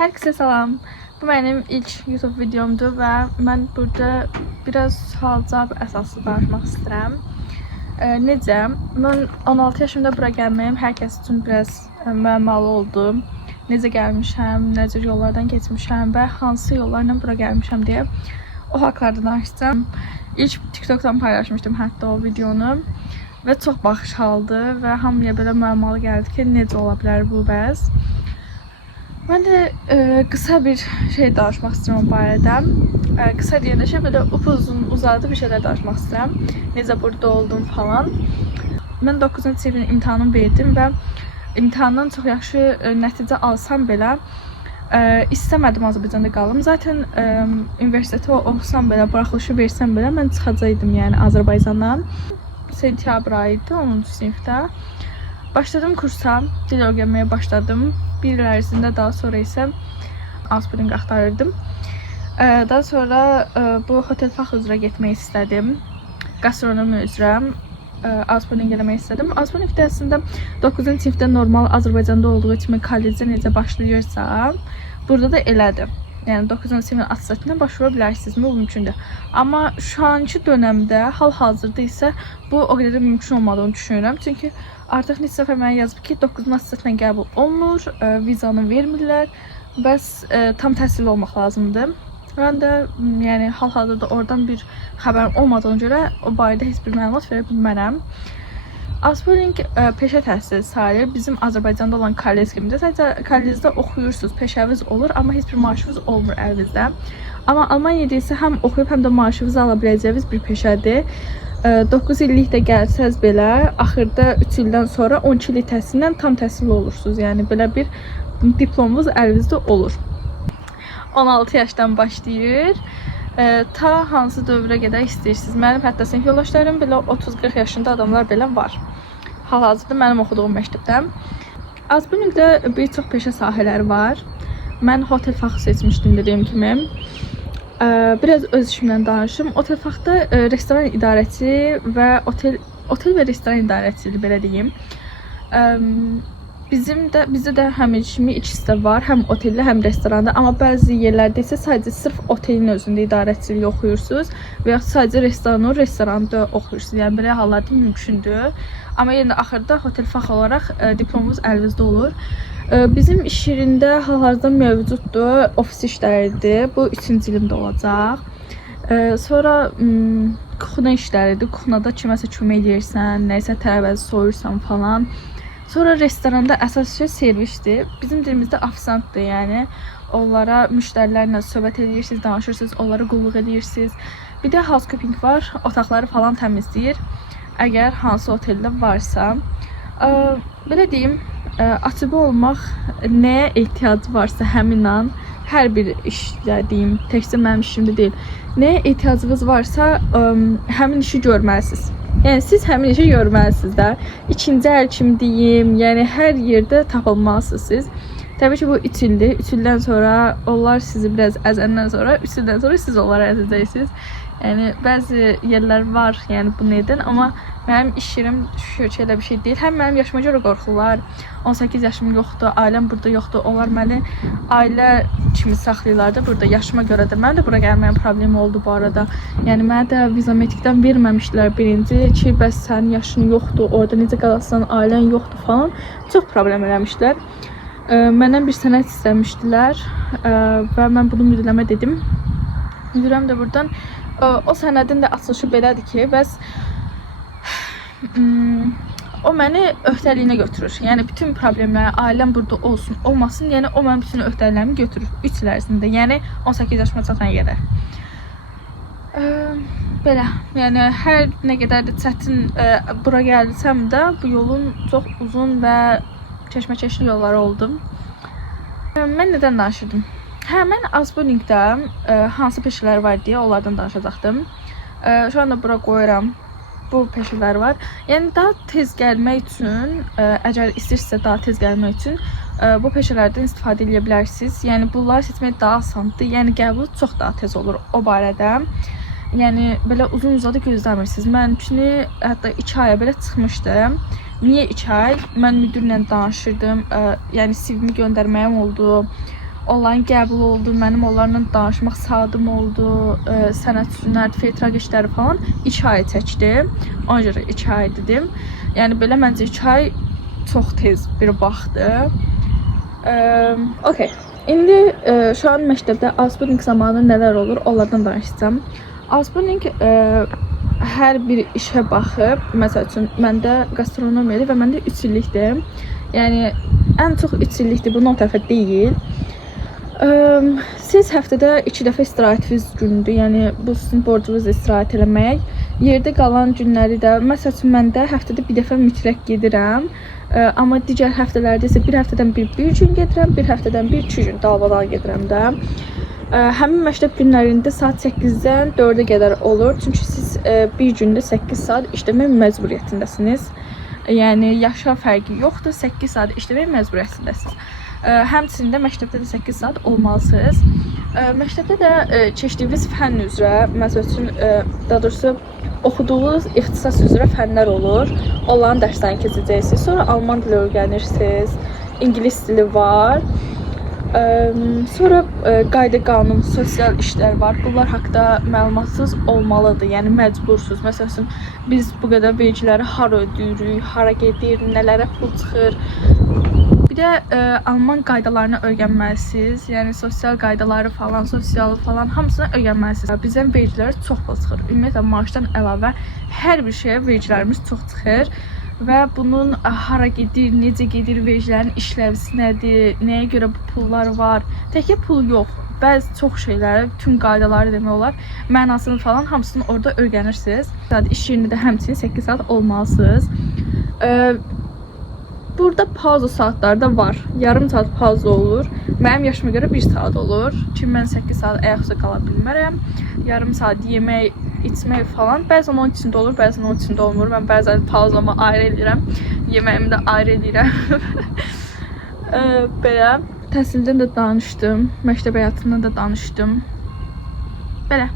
Herkese salam. Bu benim ilk YouTube videomdur və mən burada biraz sual-cavab əsaslı danışmaq istəyirəm. Necə? Mən 16 yaşımda bura gəlməyim hər kəs üçün biraz müəmmalı oldu. Necə gəlmişəm, necə yollardan keçmişəm və hansı yollarla bura gəlmişəm deyə o haqlarda danışacağım. İlk TikTok'dan paylaşmışdım hətta o videonu və çox baxış aldı və hamıya belə müəmmalı gəldi ki, necə ola bilər bu vəz. Ben de kısa bir şey danışmak istiyorum bu barədə. Kısa deyəndə şey böyle upuzun uzadı bir şeyler danışmak istiyorum. Necə burada oldum falan. Ben 9-cu sinifin imtahanını verdim və imtahandan çox yaxşı nəticə alsam belə istəmədim Azərbaycanda qalım. Zaten üniversitete oxusam belə, buraxılışı versəm belə mən çıxacaqdım yəni Azərbaycandan. Sentyabr ayıydı 10-cu sinifdə. Başladım kursa, dil öyrənməyə başladım. Bir il ərzində daha sonra isə Augsburg axtarırdım. Daha sonra bu hotel fəx üzrə getmək istədim. Gastronomi üzrə Augsburg eləmək istədim. Augsburgdə əslində 9-cu sinifdə normal Azərbaycanda olduğu kimi kollecdə necə başlayırsa, burada da elədir. Yəni 9-cu sinifin attestasiyasına başvura bilərsiniz, bu mümkündür. Amma şu anki dövrdə, hal-hazırda isə bu o qədər də mümkün olmadığını düşünürəm. Çünki artıq neçə dəfə mənə yazıb ki, 9-cu attestasiyasına qəbul olunur, vizanı vermirlər, bəs tam təhsilli olmaq lazımdır. Mən də yəni hal-hazırda oradan bir xəbərim olmadığına görə o barədə heç bir məlumat verə bilmərəm. Augsburg peşə təhsili sayılır. Bizim Azərbaycanda olan kollec kimidir. Sadəcə kollecdə oxuyursunuz, peşəviz olur, amma heç bir maaşınız olmur əlinizdə. Amma Almaniyada isə həm oxuyub, həm də maaşınızı ala biləcəyiniz bir peşədir. 9 illik də gəlsəz belə, axırda 3 ildən sonra 12 illik təhsillə tam təhsilli olursunuz. Yəni belə bir diplomunuz əlinizdə olur. 16 yaşdan başlayır. Ta hansı dövrə qədər istəyirsiniz. Mənim hətta sinif yoldaşlarım belə 30-40 yaşında adamlar belə var. Hal-hazırda mənim oxuduğum məktəbdə. Augsburgdə bir çox peşə sahələri var. Mən hotel fəxi seçmişdim dediyim kimi. Biraz öz işimdən danışım. Otel fəxdə restoran idarəçi və otel və restoran idarəçiliyi belə deyim. Bizdə də həmin kimi ikisi də var, həm oteldə, həm restoranda. Amma bəzi yerlərdə isə sadəcə sırf otelin özündə idarəçiliyi oxuyursunuz və yaxud sadəcə restoranda oxuyursunuz. Yəni belə hallarda mümkündür. Amma yenə də axırda hotel fəx olaraq diplomumuz əlinizdə olur. Bizim iş yerində hal-hazırda mövcuddur, ofis işləridir. Bu 3-cü ilimdə olacaq. Sonra kuxna işləridir. Kuxnada kiməsə kömək edirsən, nəyisə tərəvəzi soyursan falan. Sonra restoranda əsas şey servisdir. Bizim dilimizdə ofisantdır, yəni onlara müştərilərlə söhbət edirsiniz, danışırsınız, onlara qulluq edirsiniz. Bir də housekeeping var, otaqları falan təmizləyir. Əgər hansı oteldə varsa, belə deyim, açıq olmaq nəyə ehtiyacı varsa həmin an hər bir işdə deyim, təkcə mənim işimdə deyil. Nəyə ehtiyacınız varsa həmin işi görməlisiniz. Yəni siz həmin işi görməlisiniz də. İkinci əl kimi deyim, yəni hər yerdə tapılmalısınız siz. Təbii ki bu 3 ildir. 3 ildən sonra onlar sizi biraz əzəndən sonra, 3 ildən sonra siz onları əzəcəksiniz. Yəni bəzi yerlər var, yəni bunu edən, amma mənim iş yerim düşür ki, elə bir şey deyil. Həm mənim yaşıma görə qorxurlar. 18 yaşım yoxdur, ailəm burada yoxdur. Onlar məni ailə kimi saxlayırlar da burada yaşıma görə də. Mən də bura gəlməyə problem oldu bu arada. Yəni mənə də vizametrikdən verməmişdilər birinci ki, bəs sənin yaşın yoxdur, orada necə qalarsan, ailən yoxdur falan. Çox problem eləmişdilər. Məndən bir sənət istəmişdilər və mən bunu müdürləmə dedim. Müdürəm də buradan o sənədin də açılışı belədir ki, bəs o məni öhdəliyinə götürür. Yəni bütün problemləri ailəm burada olsun, olmasın, yəni o mənim bütün öhdəliklərimi götürür 3 il ərzində. Yəni 18 yaşıma çatan qədər. Belə, yəni hər nə qədər də çətin bura gəlsəm də bu yolun çox uzun və keşməkeşli yolları oldu. Mən nədən danışırdım? Mən Augsburgdə hansı peşələr var deyə onlardan danışacaqdım. Şu anda bura qoyuram. Bu peşələr var. Yəni daha tez gəlmək üçün, əgər istəyirsə daha tez gəlmək üçün bu peşələrdən istifadə edə bilərsiniz. Yəni bunları seçmək daha asandır. Yəni qəbul çox daha tez olur o barədə. Yəni belə uzun-uzadı gözləmirsiniz. Mənimkini hətta 2 aya belə çıxmışdım. Niyə 2 ay? Mən müdürlə danışırdım. Yəni CV-mi göndərməyim oldu. onların qəbul oldu, mənim onlarla danışmaq saadım oldu, sənət üzünlər, filtraj işləri falan 2 ay çəkdi. Ona görə 2 ay dedim. Yəni belə məncə 2 ay çox tez bir vaxtdır. Okay. İndi şu an məktəbdə Ausbildung zamanı nələr olur, onlardan danışacağım. Ausbildung hər bir işə baxıb, məsəl üçün məndə gastronomiyadır və məndə 3 illikdir. Yəni ən çox 3 illikdir, bu 10 dəfə deyil. Siz həftədə 2 dəfə istirahətiniz gündür, yəni bu sizin borcunuz istirahət eləmək. Yerdə qalan günləri də, məsəl üçün məndə həftədə bir dəfə mütləq gedirəm. Amma digər həftələrdə isə bir həftədən bir gün gedirəm, bir həftədən bir 2 gün dalbadal gedirəm də. Həmin məktəb günlərində saat 8-dən 4-ə qədər olur. Çünki siz bir gündə 8 saat işləmək məcburiyyətindəsiniz. Yəni yaşa fərqi yoxdur, 8 saat işləmək məcburiyyətindəsiniz. Həmçinin də məktəbdə də 8 saat olmalısınız. Məktəbdə də keçdiyiniz fənn üzrə, məsəl üçün, daha doğrusu oxuduğunuz ixtisas üzrə fənlər olur. Onların dərslərini keçəcəksiniz. Sonra alman dili öyrənirsiniz, ingilis dili var. Sonra qayda qanun, sosial işlər var. Bunlar haqqında məlumatsız olmalıdır. Yəni məcbursuz. Məsələn, biz bu qədər vergiləri hara ödəyirik, hara gedir, nələrə pul çıxır. Bir də alman qaydalarını öyrənməlisiniz. Yəni sosial qaydaları falan, sosial falan hamısını öyrənməlisiniz. Bizdən vergilər çox çıxır. Ümumiyyətlə maaşdan əlavə hər bir şeyə vergilərimiz çox çıxır. Və bunun hara gedir, necə gedir, vergilərin işləvisi nədir, nəyə görə bu pullar var. Təkcə pul yox, bəzi çox şeyləri, bütün qaydaları demək olar, mənasını falan hamısını orada öyrənirsiniz. İş yerində də həmçinin 8 saat olmalısınız. Burada pauza saatları da var. Yarım saat pauza olur. Mənim yaşıma görə 1 saat olur. Çünki mən 8 saat ayaqüstə qala bilmərəm. Yarım saat yemək, içmək falan. Bəzən onun içində olur, bəzən onun içində olmur. Mən bəzən pauzamı ayrı edirəm. Yeməyimi də ayrı edirəm. Belə. Təhsildən də danışdım. Məktəb həyatından da danışdım. Belə.